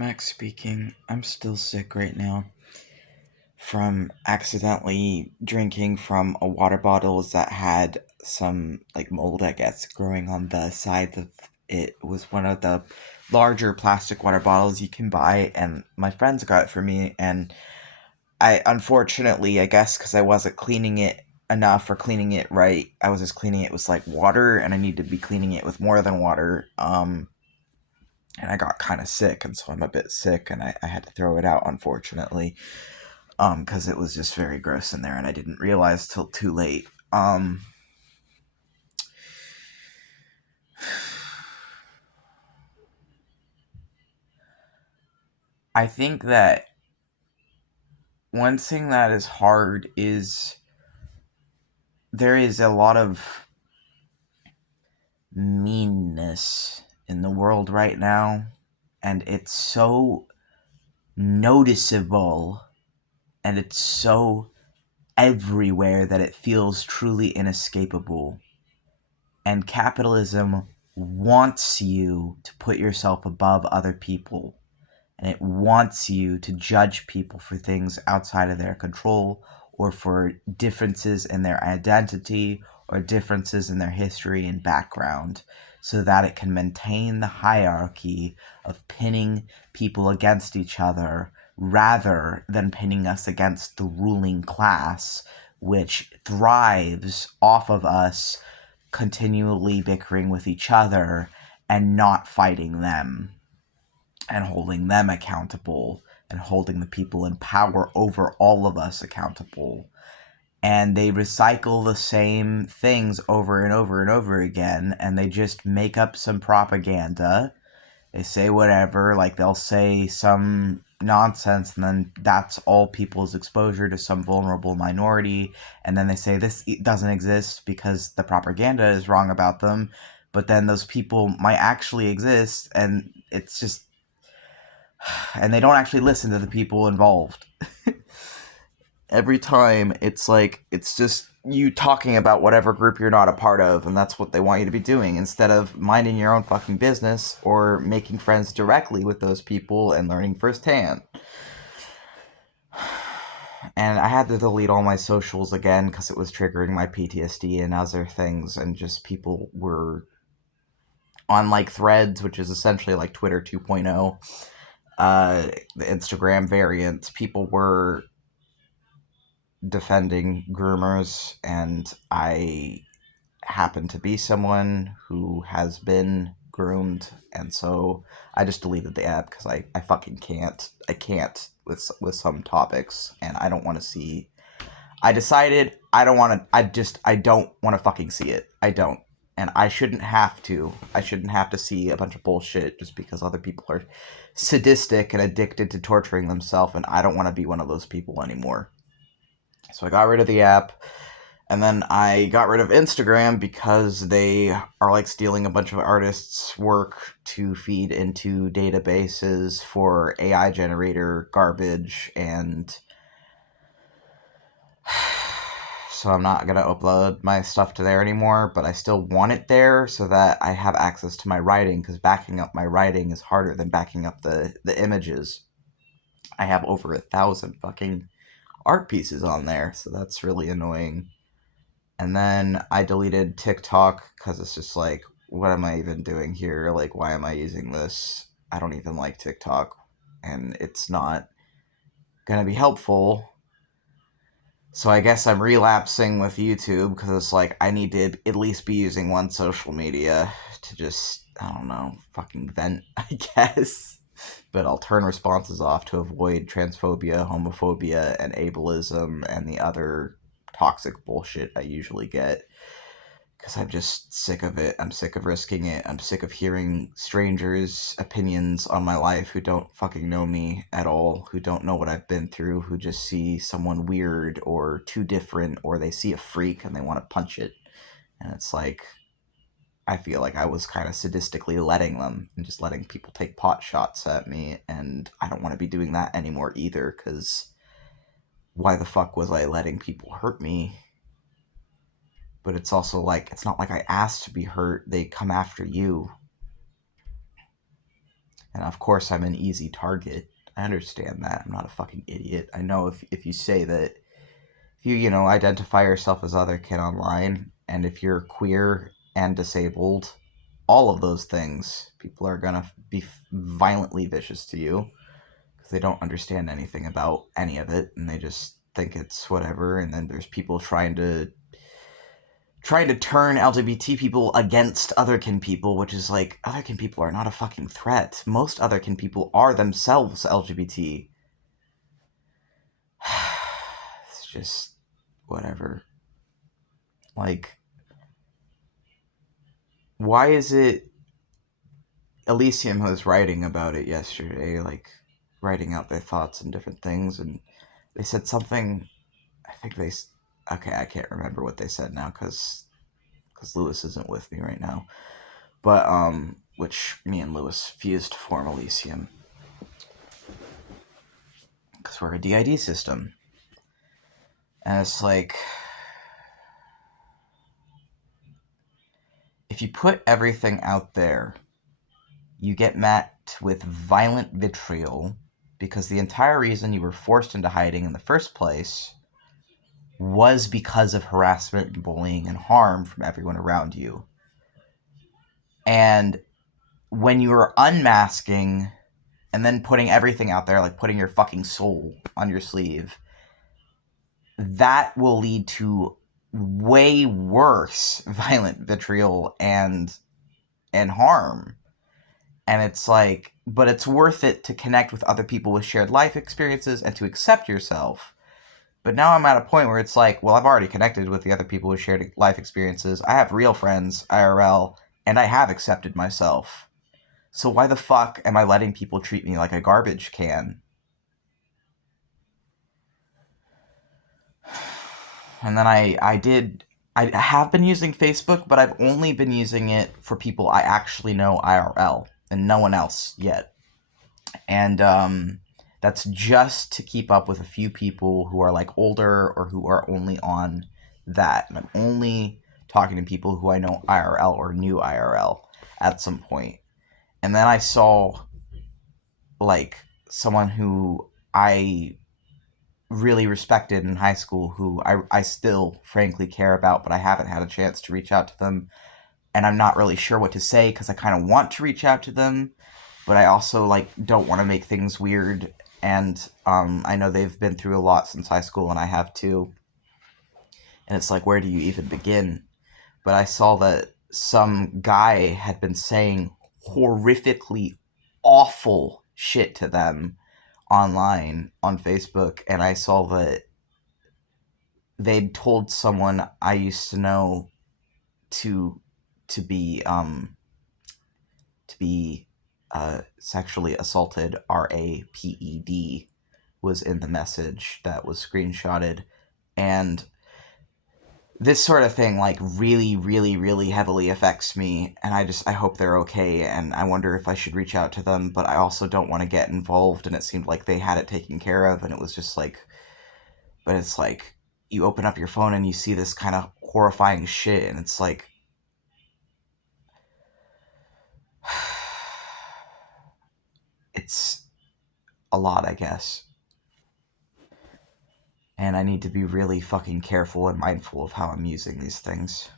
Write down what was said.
Max speaking. I'm still sick right now from accidentally drinking from a water bottle that had some mold, I guess, growing on the sides of it. It was one of the larger plastic water bottles you can buy, and my friends got it for me. And I, unfortunately, I guess because I wasn't cleaning it enough or cleaning it right, I was just cleaning it with water, and I need to be cleaning it with more than water. And I got kind of sick, and so I'm a bit sick, and I had to throw it out, unfortunately, because it was just very gross in there, and I didn't realize till too late. I think that one thing that is hard is there is a lot of meanness in the world right now, and it's so noticeable, and it's so everywhere that it feels truly inescapable. And capitalism wants you to put yourself above other people, and it wants you to judge people for things outside of their control, or for differences in their identity, or differences in their history and background, so that it can maintain the hierarchy of pinning people against each other rather than pinning us against the ruling class, which thrives off of us continually bickering with each other and not fighting them and holding them accountable and holding the people in power over all of us accountable. And they recycle the same things over and over and over again, and they just make up some propaganda. They say whatever, like they'll say some nonsense, and then that's all people's exposure to some vulnerable minority, and then they say this doesn't exist because the propaganda is wrong about them, but then those people might actually exist, and it's just, and they don't actually listen to the people involved. Every time it's just you talking about whatever group you're not a part of, and that's what they want you to be doing, instead of minding your own fucking business or making friends directly with those people and learning firsthand. And I had to delete all my socials again because it was triggering my PTSD and other things, and just people were on Threads, which is essentially like Twitter 2.0, the Instagram variant. People were defending groomers, and I happen to be someone who has been groomed, and so I just deleted the app because I fucking can't. I can't with some topics, and I don't want to see. I decided I don't want to. I don't want to fucking see it. I don't. And I shouldn't have to. I shouldn't have to see a bunch of bullshit just because other people are sadistic and addicted to torturing themselves, and I don't want to be one of those people anymore. So I got rid of the app, and then I got rid of Instagram because they are stealing a bunch of artists' work to feed into databases for AI generator garbage, and so I'm not going to upload my stuff to there anymore, but I still want it there so that I have access to my writing, because backing up my writing is harder than backing up the images. I have over 1,000 fucking art pieces on there, so that's really annoying. And then I deleted TikTok because it's just what am I even doing here? Why am I using this? I don't even like TikTok, and it's not going to be helpful. So I guess I'm relapsing with YouTube because it's I need to at least be using one social media to just, I don't know, fucking vent, I guess. But I'll turn responses off to avoid transphobia, homophobia, and ableism and the other toxic bullshit I usually get. Because I'm just sick of it. I'm sick of risking it. I'm sick of hearing strangers' opinions on my life who don't fucking know me at all, who don't know what I've been through, who just see someone weird or too different, or they see a freak and they want to punch it. And it's I feel like I was kind of sadistically letting them and just letting people take pot shots at me, and I don't want to be doing that anymore either, because why the fuck was I letting people hurt me? But it's also it's not like I asked to be hurt. They come after you. And of course, I'm an easy target. I understand that. I'm not a fucking idiot. I know if you say that, if you identify yourself as other kid online, and if you're queer and disabled, all of those things, people are gonna be violently vicious to you because they don't understand anything about any of it, and they just think it's whatever. And then there's people trying to turn LGBT people against otherkin people, which is like, otherkin people are not a fucking threat. Most otherkin people are themselves LGBT. It's just whatever. Like, why is it Elysium was writing about it yesterday, like writing out their thoughts and different things, and they said something. I think okay, I can't remember what they said now because Lewis isn't with me right now. But which me and Lewis fused to form Elysium because we're a DID system, and it's like, if you put everything out there, you get met with violent vitriol because the entire reason you were forced into hiding in the first place was because of harassment and bullying and harm from everyone around you. And when you are unmasking and then putting everything out there, like putting your fucking soul on your sleeve, that will lead to way worse violent vitriol and harm. And it's like, but it's worth it to connect with other people with shared life experiences and to accept yourself. But now I'm at a point where it's like, well, I've already connected with the other people with shared life experiences. I have real friends, IRL, and I have accepted myself. So why the fuck am I letting people treat me like a garbage can? And then I have been using Facebook, but I've only been using it for people I actually know IRL and no one else yet. And that's just to keep up with a few people who are like older or who are only on that. And I'm only talking to people who I know IRL or knew IRL at some point. And then I saw like someone who I really respected in high school, who I still frankly care about, but I haven't had a chance to reach out to them. And I'm not really sure what to say because I kind of want to reach out to them, but I also like don't want to make things weird. And I know they've been through a lot since high school, and I have too. And it's like, where do you even begin? But I saw that some guy had been saying horrifically awful shit to them online on Facebook, and I saw that they'd told someone I used to know to be sexually assaulted. RAPED was in the message that was screenshotted, and this sort of thing like really, really, really heavily affects me, and I hope they're okay, and I wonder if I should reach out to them, but I also don't want to get involved, and it seemed like they had it taken care of, and it was just like, but it's like, you open up your phone and you see this kind of horrifying shit, and it's like, it's a lot, I guess. And I need to be really fucking careful and mindful of how I'm using these things.